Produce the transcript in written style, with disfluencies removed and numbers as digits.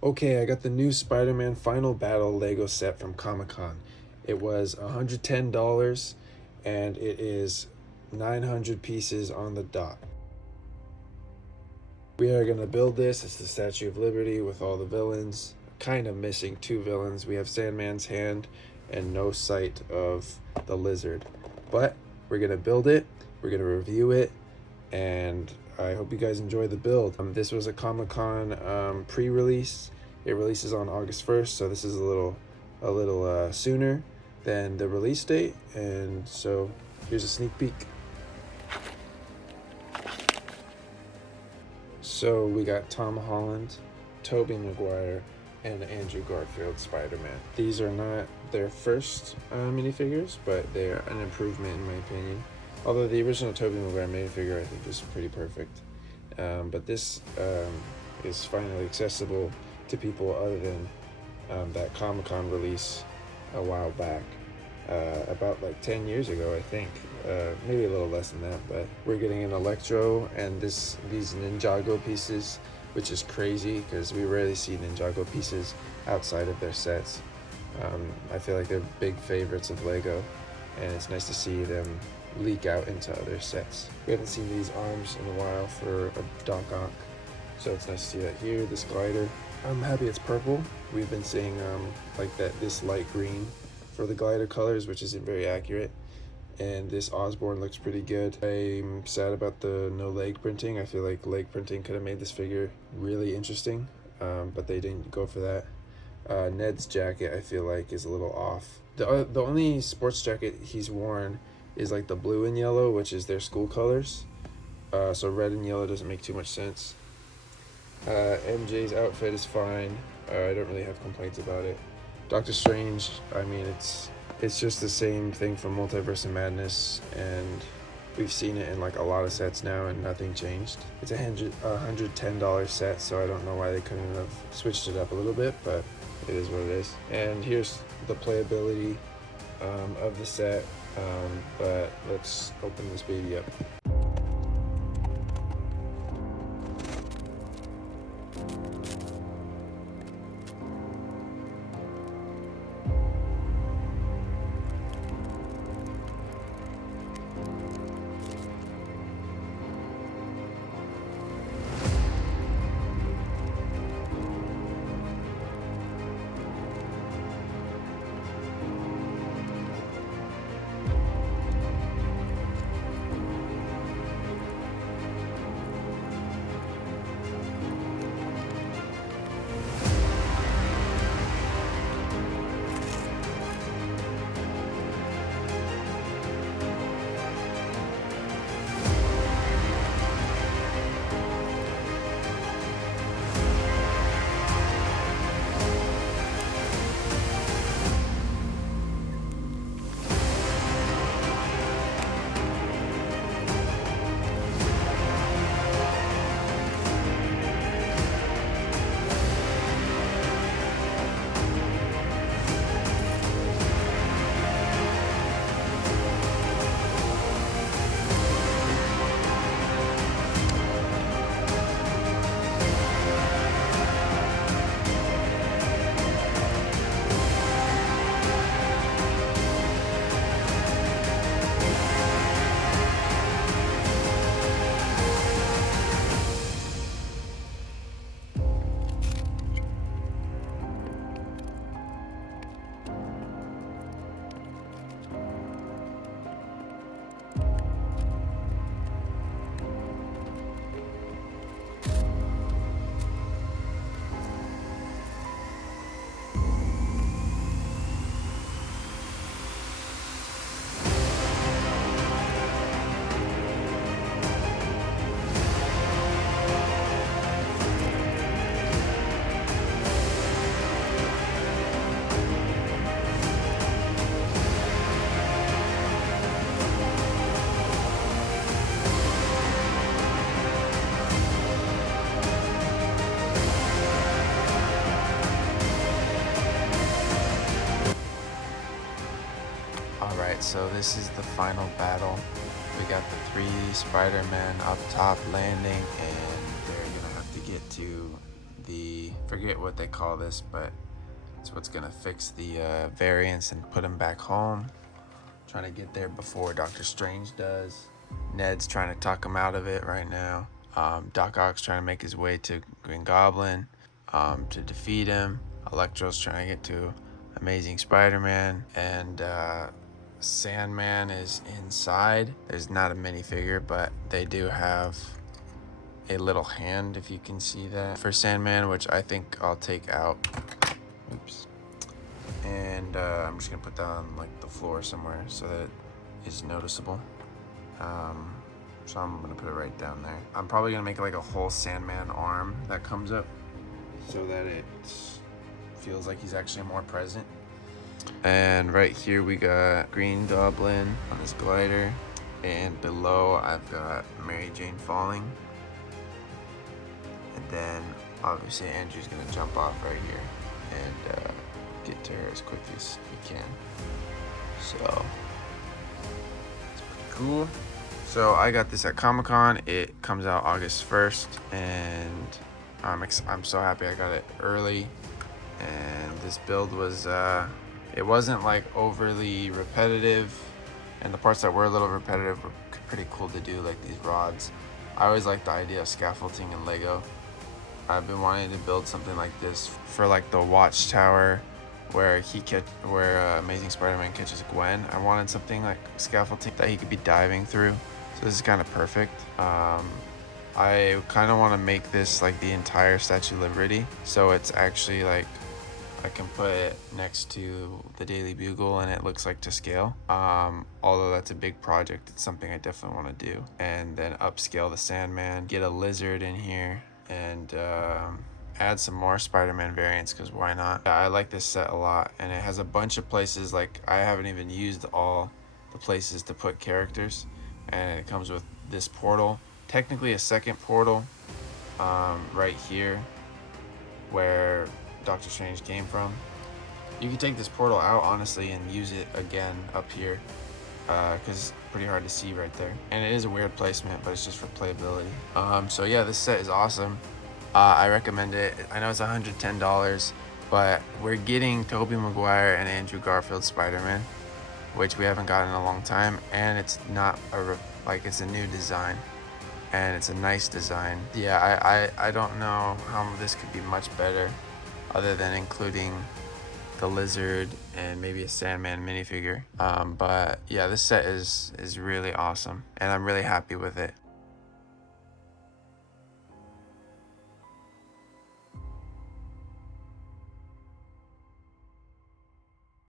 Okay, I got the new Spider-Man Final Battle Lego set from Comic-Con. It was $110 and it is 900 pieces on the dot. We are going to build this. It's the Statue of Liberty with all the villains. Kind of missing two villains. We have Sandman's hand and no sight of the lizard. But we're going to build it, we're going to review it, and I hope you guys enjoy the build. This was a Comic-Con pre-release. It releases on August 1st, so this is a little sooner than the release date. And so here's a sneak peek. So we got Tom Holland, Toby Maguire, and Andrew Garfield Spider-Man. These are not their first minifigures, but they are an improvement in my opinion. Although the original Toby Maguire minifigure I think is pretty perfect. But this is finally accessible to people other than that Comic-Con release a while back. About like 10 years ago, I think. Maybe a little less than that, but we're getting an Electro and these Ninjago pieces, which is crazy because we rarely see Ninjago pieces outside of their sets. I feel like they're big favorites of Lego, and it's nice to see them leak out into other sets. We haven't seen these arms in a while for a Doc Ock, so it's nice to see that here. This glider, I'm happy it's purple. We've been seeing like this light green for the glider colors, which isn't very accurate. And this Osborne looks pretty good. I'm sad about the no leg printing. I feel like leg printing could have made this figure really interesting, but they didn't go for that. Ned's jacket I feel like is a little off. The only sports jacket he's worn is like the blue and yellow, which is their school colors. So red and yellow doesn't make too much sense. MJ's outfit is fine. I don't really have complaints about it. Doctor Strange, I mean, it's just the same thing from Multiverse of Madness, and we've seen it in like a lot of sets now and nothing changed. It's a $110 set, so I don't know why they couldn't have switched it up a little bit, but it is what it is. And here's the playability of the set, but let's open this baby up. Alright, so this is the final battle. We got the 3 Spider-Men up top landing, and they're gonna have to get to the... forget what they call this, but it's what's gonna fix the variants and put him back home. Trying to get there before Doctor Strange does. Ned's trying to talk him out of it right now. Doc Ock's trying to make his way to Green Goblin to defeat him. Electro's trying to get to Amazing Spider-Man, and Sandman is inside. There's not a minifigure, but they do have a little hand, if you can see that, for Sandman, which I think I'll take out. Oops. And I'm just gonna put that on like the floor somewhere so that it is noticeable. So I'm gonna put it right down there. I'm probably gonna make like a whole Sandman arm that comes up so that it feels like he's actually more present. And right here we got Green Goblin on his glider, and below I've got Mary Jane falling, and then obviously Andrew's gonna jump off right here and get to her as quickly as he can. So it's pretty cool. So I got this at Comic-Con. It comes out August 1st, and I'm so happy I got it early. And this build was it wasn't like overly repetitive, and the parts that were a little repetitive were pretty cool to do, like these rods. I always liked the idea of scaffolding in Lego. I've been wanting to build something like this for like the Watchtower where Amazing Spider-Man catches Gwen. I wanted something like scaffolding that he could be diving through. So this is kind of perfect. I kind of want to make this like the entire Statue of Liberty, so it's actually like I can put it next to the Daily Bugle and it looks like to scale. Although that's a big project, it's something I definitely want to do. And then upscale the Sandman, get a lizard in here, and add some more Spider-Man variants, because why not? I like this set a lot, and it has a bunch of places. Like, I haven't even used all the places to put characters, and it comes with this portal, technically a second portal right here where Doctor Strange came from. You can take this portal out honestly and use it again up here, because it's pretty hard to see right there, and it is a weird placement, but it's just for playability. So yeah, this set is awesome. I recommend it. I know it's $110, but we're getting Toby Maguire and Andrew Garfield Spider-Man, which we haven't gotten in a long time, and it's not it's a new design, and it's a nice design. Yeah, I don't know how this could be much better other than including the lizard and maybe a Sandman minifigure. But yeah, this set is really awesome, and I'm really happy with it.